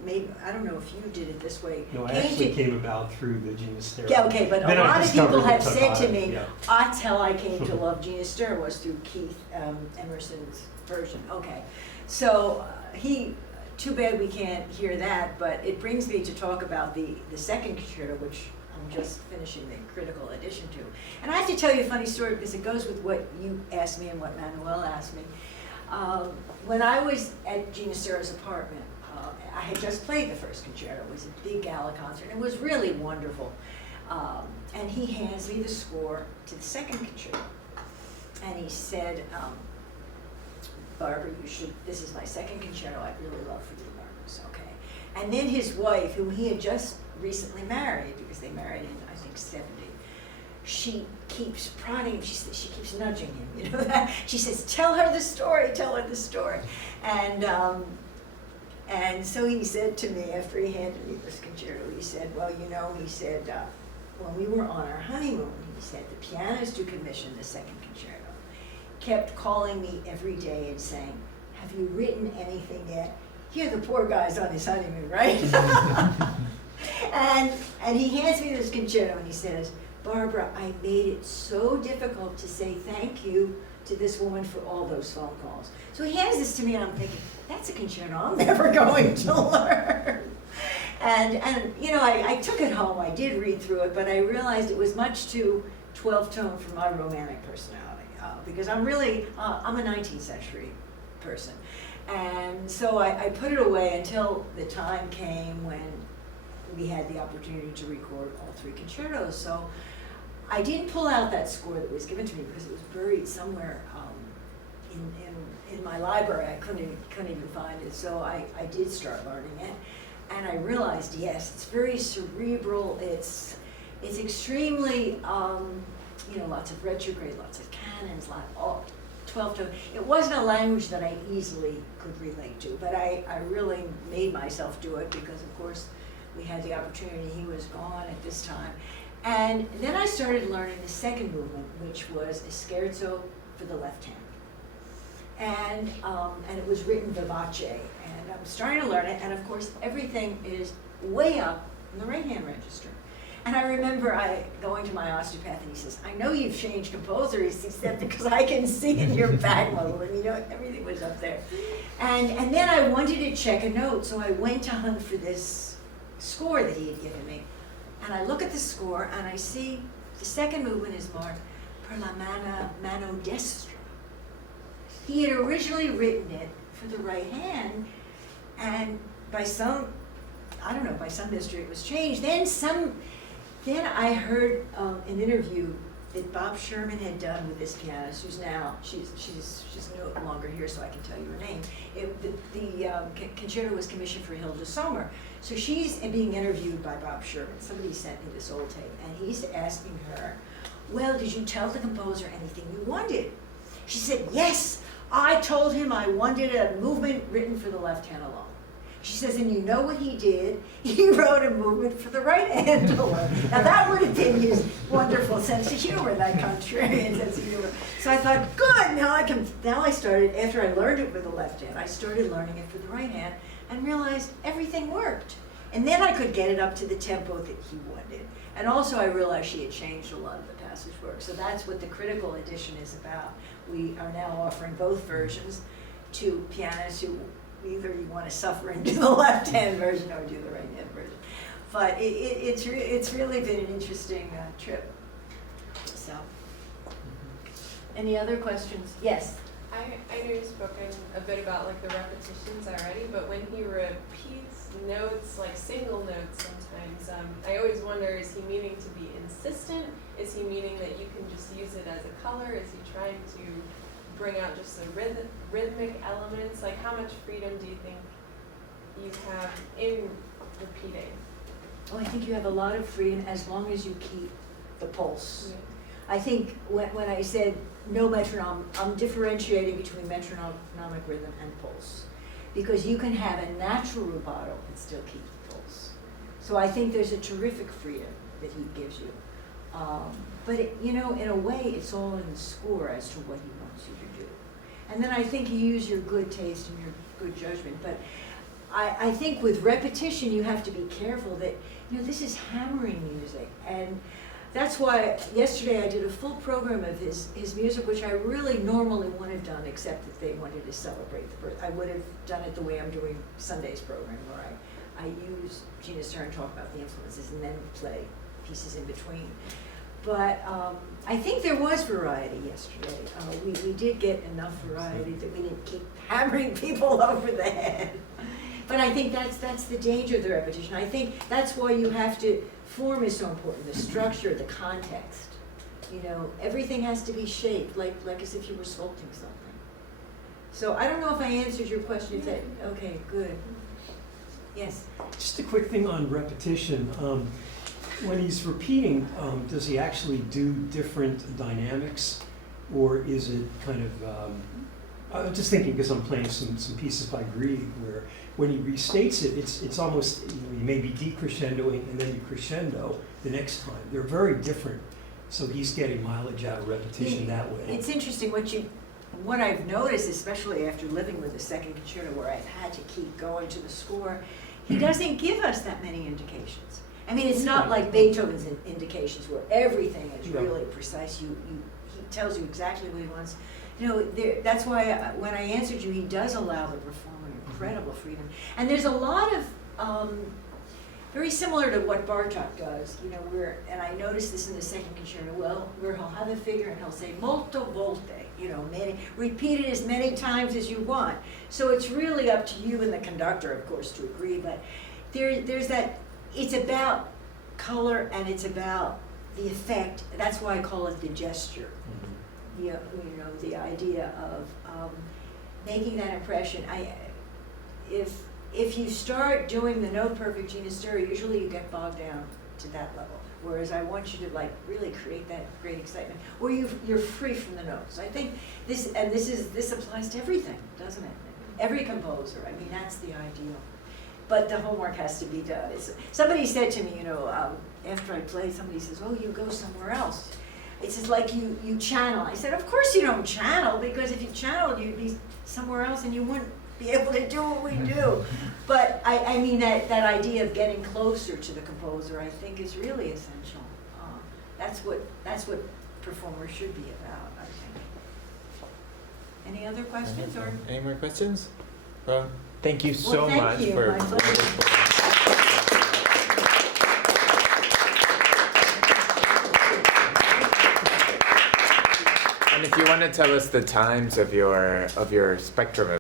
maybe, I don't know if you did it this way. No, I came actually to- came about through the Ginastera. Yeah, okay, but Then a I lot of discovered people the have said to toccata, me, yeah. that's how I came to love Ginastera was through Keith Emerson's version. Okay, so too bad we can't hear that, but it brings me to talk about the second concerto, which I'm just finishing the critical edition to. And I have to tell you a funny story because it goes with what you asked me and what Manuel asked me. When I was at Ginastera's apartment, I had just played the first concerto. It was a big gala concert. It was really wonderful. And he hands me the score to the second concerto. And he said, Barbara, this is my second concerto. I'd really love for you to learn this, okay? And then his wife, who he had just recently married, because they married in, I think, 70, she keeps prodding him, she keeps nudging him, you know that? She says, tell her the story. And so he said to me, after he handed me this concerto, he said, well, when we were on our honeymoon, he said, the pianist who commissioned the second concerto kept calling me every day and saying, have you written anything yet? Here, the poor guy's on his honeymoon, right? And he hands me this concerto and he says, Barbara, I made it so difficult to say thank you to this woman for all those phone calls. So he hands this to me and I'm thinking, that's a concerto I'm never going to learn. And you know, I took it home, I did read through it, but I realized it was much too 12-tone for my romantic personality, because I'm a 19th century person. And so I put it away until the time came when we had the opportunity to record all three concertos. So I didn't pull out that score that was given to me because it was buried somewhere in my library. I couldn't even find it. So I did start learning it. And I realized, yes, it's very cerebral. It's extremely, lots of retrograde, lots of canons, 12-tone. It wasn't a language that I easily could relate to, but I really made myself do it because, of course, we had the opportunity. He was gone at this time. And then I started learning the second movement, which was a scherzo for the left hand. And it was written vivace. And I'm starting to learn it, and of course, everything is way up in the right hand register. And I remember going to my osteopath, and he says, I know you've changed composers, he said, because I can see in your back muscle, and everything was up there. And then I wanted to check a note, so I went to hunt for this score that he had given me. And I look at the score, and I see the second movement is marked per la mano destra. He had originally written it for the right hand, and by some mystery it was changed. Then I heard an interview that Bob Sherman had done with this pianist, who's now, she's no longer here, so I can tell you her name. The concerto was commissioned for Hilda Sommer. So she's being interviewed by Bob Sherman. Somebody sent me this old tape, and he's asking her, well, did you tell the composer anything you wanted? She said, yes, I told him I wanted a movement written for the left hand alone. She says, and you know what he did? He wrote a movement for the right hand alone. Now that would have been his wonderful sense of humor, that contrarian sense of humor. So I thought, good, now I started, after I learned it with the left hand, I started learning it for the right hand and realized everything worked. And then I could get it up to the tempo that he wanted. And also I realized she had changed a lot of the passage work. So that's what the critical edition is about. We are now offering both versions to pianists who either you want to suffer and do the left-hand version or do the right-hand version. But it's really been an interesting trip. So, any other questions? Yes? I know you've spoken a bit about like the repetitions already, but when he repeats notes, like single notes sometimes, I always wonder, is he meaning to be insistent? Is he meaning that you can just use it as a color? Is he trying to bring out just the rhythmic elements? Like, how much freedom do you think you have in repeating? Well, I think you have a lot of freedom as long as you keep the pulse. Yeah. I think when I said no metronome, I'm differentiating between metronomic rhythm and pulse. Because you can have a natural rubato and still keep the pulse. So I think there's a terrific freedom that he gives you. But in a way, it's all in the score as to what he wants you to do. And then I think you use your good taste and your good judgment. But I think with repetition, you have to be careful that, this is hammering music. And that's why yesterday I did a full program of his music, which I really normally wouldn't have done, except that they wanted to celebrate the birth. I would have done it the way I'm doing Sunday's program, where I use Ginastera and talk about the influences and then play pieces in between. But I think there was variety yesterday. We did get enough variety that we didn't keep hammering people over the head. But I think that's the danger of the repetition. I think that's why you have to, form is so important, the structure, the context. Everything has to be shaped, like as if you were sculpting something. So I don't know if I answered your question. Okay, good. Yes? Just a quick thing on repetition. When he's repeating, does he actually do different dynamics, or is it kind of, I'm just thinking because I'm playing some pieces by Grieg where when he restates it, it's almost, you may be decrescendoing and then you crescendo the next time. They're very different, so he's getting mileage out of repetition that way. It's interesting what I've noticed, especially after living with the second concerto where I've had to keep going to the score, he doesn't give us that many indications. I mean, it's not like Beethoven's indications where everything is really precise. He tells you exactly what he wants. That's why when I answered you, he does allow the performer incredible freedom. And there's a lot of, very similar to what Bartók does, and I noticed this in the second concerto, where he'll have a figure and he'll say molto volte, repeat it as many times as you want. So it's really up to you and the conductor, of course, to agree, but there's that, it's about color and it's about the effect. That's why I call it the gesture. The idea of making that impression. If you start doing the note perfect Ginastera, usually you get bogged down to that level. Whereas I want you to really create that great excitement, or you're free from the notes. I think this applies to everything, doesn't it? Every composer. I mean, that's the ideal. But the homework has to be done. Somebody said to me, after I played, somebody says, "Oh, you go somewhere else." It's just like you channel. I said, of course you don't channel, because if you channeled, you'd be somewhere else and you wouldn't be able to do what we do. But I mean that idea of getting closer to the composer, I think, is really essential. That's what performers should be about, I think. Any other questions? Or Any more questions? Well, thank you so thank much you. for My pleasure. And if you want to tell us the times of your spectrum of